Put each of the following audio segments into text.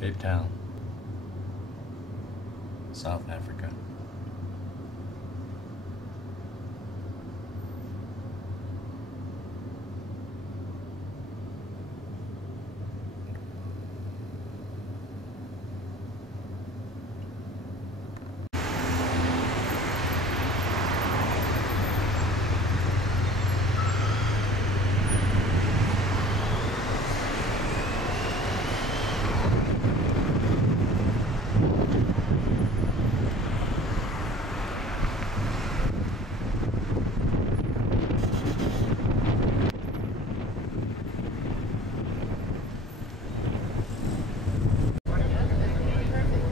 Cape Town, South Africa.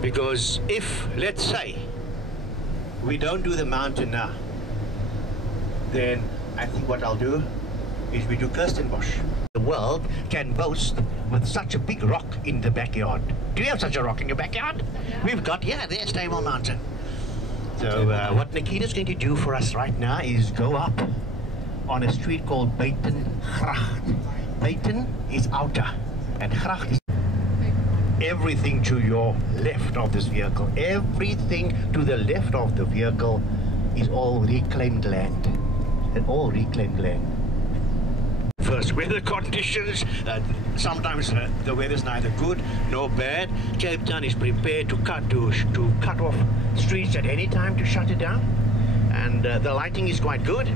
Because if, let's say, we don't do the mountain now, then I think what I'll do is we do Kirstenbosch. The world can boast with such a big rock in the backyard. Do you have such a rock in your backyard? Yeah. We've got, yeah, there's Table Mountain. So what Nikita's going to do for us right now is go up on a street called Botanical. Beitan is outer and Gracht is everything to your left of this vehicle. Everything to the left of the vehicle is all reclaimed land. And all reclaimed land. First, weather conditions. Sometimes the weather's neither good nor bad. Cape Town is prepared to cut off streets at any time to shut it down. And the lighting is quite good.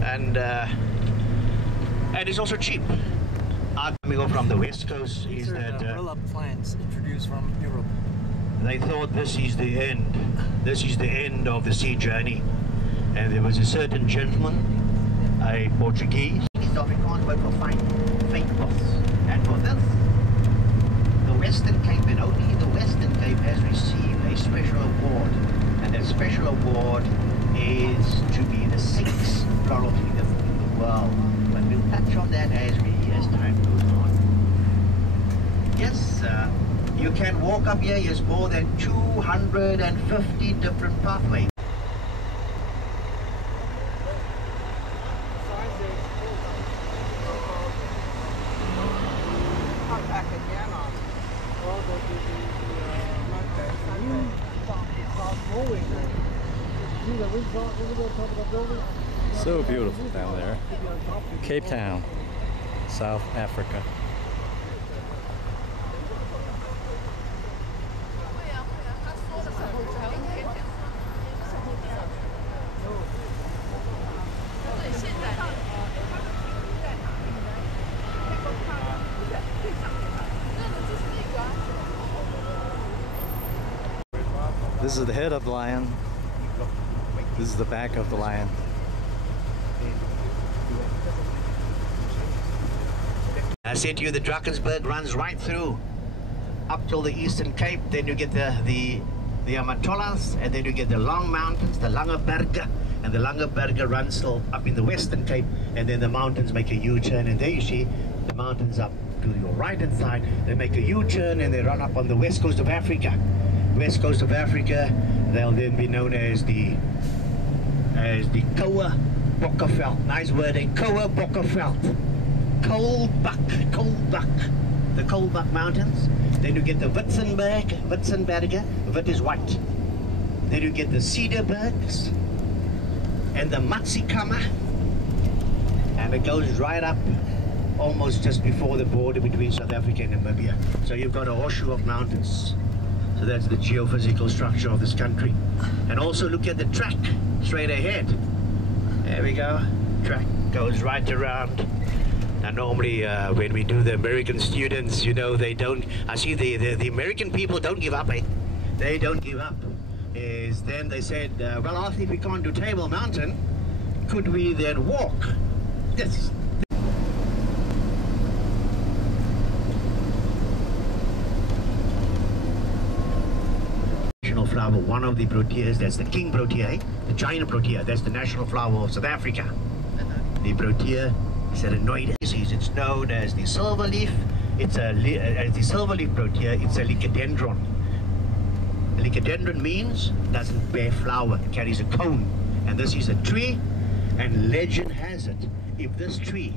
And it's also cheap. Coming over from the west coast is that roll-up plans introduced from Europe. They thought this is the end. This is the end of the sea journey. And there was a certain gentleman, a Portuguese. East Afrikaans word for faint cloths. And for this, the Western Cape, and only the Western Cape, has received a special award. And that special award is to be the 6th floral tree in the world. But we'll touch on that as time goes on. Yes, you can walk up here. There's more than 250 different pathways. So beautiful down there. Cape Town, South Africa. This is the head of the lion. This is the back of the lion. I said to you, the Drakensberg runs right through up till the Eastern Cape. Then you get the Amatolas, and then you get the Long Mountains, the Langeberge, and the Langeberge runs still up in the Western Cape, and then the mountains make a U-turn, and there you see the mountains up to your right-hand side. They make a U-turn and they run up on the west coast of Africa. West coast of Africa, they'll then be known as the Koa Bokkerveld. Nice word, a Koa Bokkerveld. Koolbak, the Koolbak Mountains. Then you get the Witzenberge, Wit is white. Then you get the Cederbergs and the Matsikama, and it goes right up almost just before the border between South Africa and Namibia. So you've got a horseshoe of mountains. So that's the geophysical structure of this country. And also look at the track straight ahead. There we go. Track goes right around. And normally when we do the American students, you know, they don't, I see the American people don't give up, eh? They don't give up. Then they said, well, Arthur, if we can't do Table Mountain, could we then walk? Yes. National flower, one of the proteas, that's the king protea, the giant protea, that's the national flower of South Africa. The protea serenoides, it's known as the silver leaf. It's the silver leaf protea, it's a lycodendron. A lycodendron means doesn't bear flower, it carries a cone. And this is a tree, and legend has it, if this tree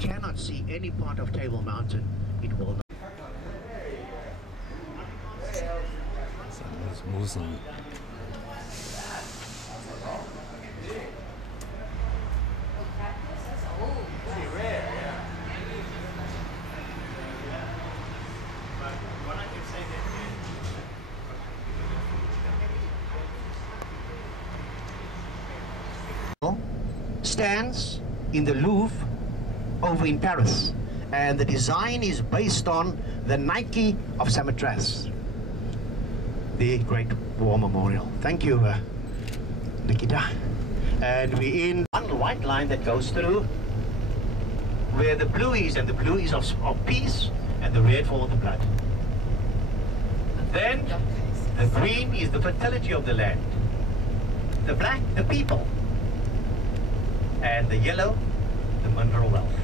cannot see any part of Table Mountain, it will not. Muslim. Stands in the Louvre over in Paris, and the design is based on the Nike of Samothrace, the Great War Memorial. Thank you, Nikita. And we're in one white line that goes through where the blue is, and the blue is of peace, and the red for the blood. Then the green is the fertility of the land, the black, the people, and the yellow, the mineral wealth.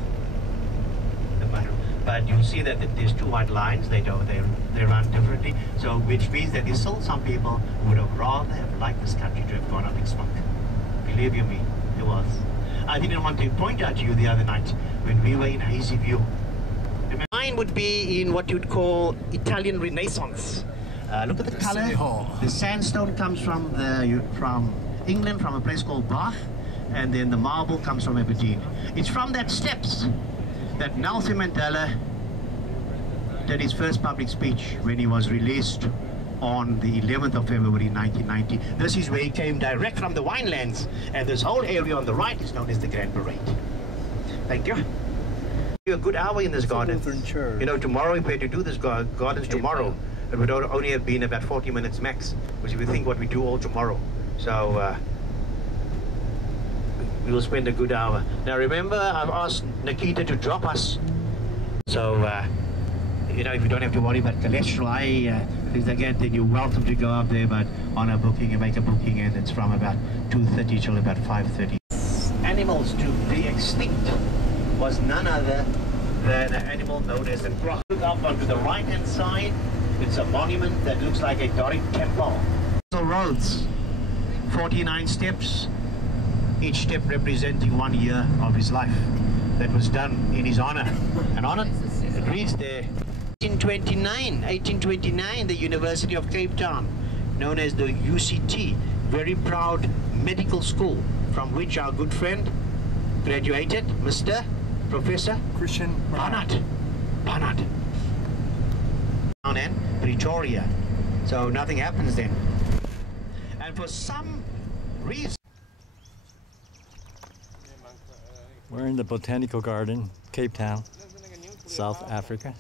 The mineral. But you'll see that there's two white lines. They run differently. So which means that there's still some people who would have rather have liked this country to have gone up in smoke. Believe you me, it was. I didn't want to point out to you the other night when we were in Hazy View. Mine would be in what you'd call Italian Renaissance. Look at the color. The sandstone comes from England, from a place called Bath. And then the marble comes from Aberdeen. It's from that steps that Nelson Mandela did his first public speech when he was released on the 11th of February 1990. This is where he came direct from the winelands, and this whole area on the right is known as the Grand Parade. Thank you. A good hour in this garden. You know, tomorrow if we had to do this gardens tomorrow, it would only have been about 40 minutes max, which if we think what we do all tomorrow. So we will spend a good hour. Now remember, I've asked Nikita to drop us. So, you know, if you don't have to worry about cholesterol, things like that, then you're welcome to go up there, but on a booking, you make a booking, and it's from about 2:30 till about 5:30. Animals to be extinct was none other than an animal known as the croc. Look up onto the right-hand side, it's a monument that looks like a Doric temple. So roads, 49 steps, each step representing 1 year of his life that was done in his honor. And on it, it reads there, 1829, the University of Cape Town, known as the UCT, very proud medical school, from which our good friend graduated, Mr. Professor Kirstenbosch. Barnard. Down in Pretoria. So nothing happens then. And for some reason, We're in the Botanical Garden, Cape Town, South Africa.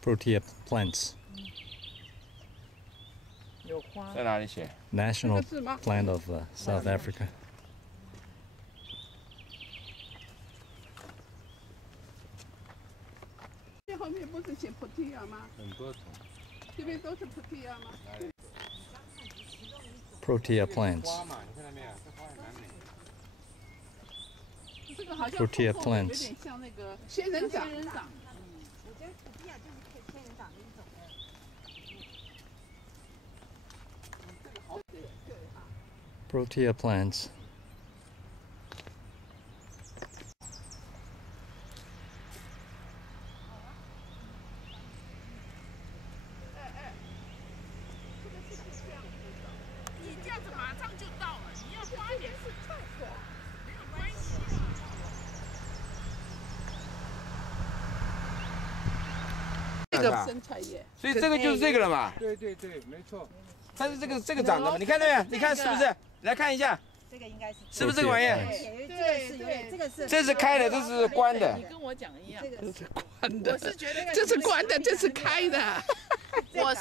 Protea plants. National plant of South Africa. Protea plants. Protea plants. Protea plants.生菜叶，所以这个就是这个了嘛。对对对，没错。它是这个长的嘛？你看到没有？你看是不是？来看一下。这个应该是不是这个玩意儿？对，这个是。这是开的，这是关的。你跟我讲一样。这是关的。我是觉得这是关的，这是开的。我是。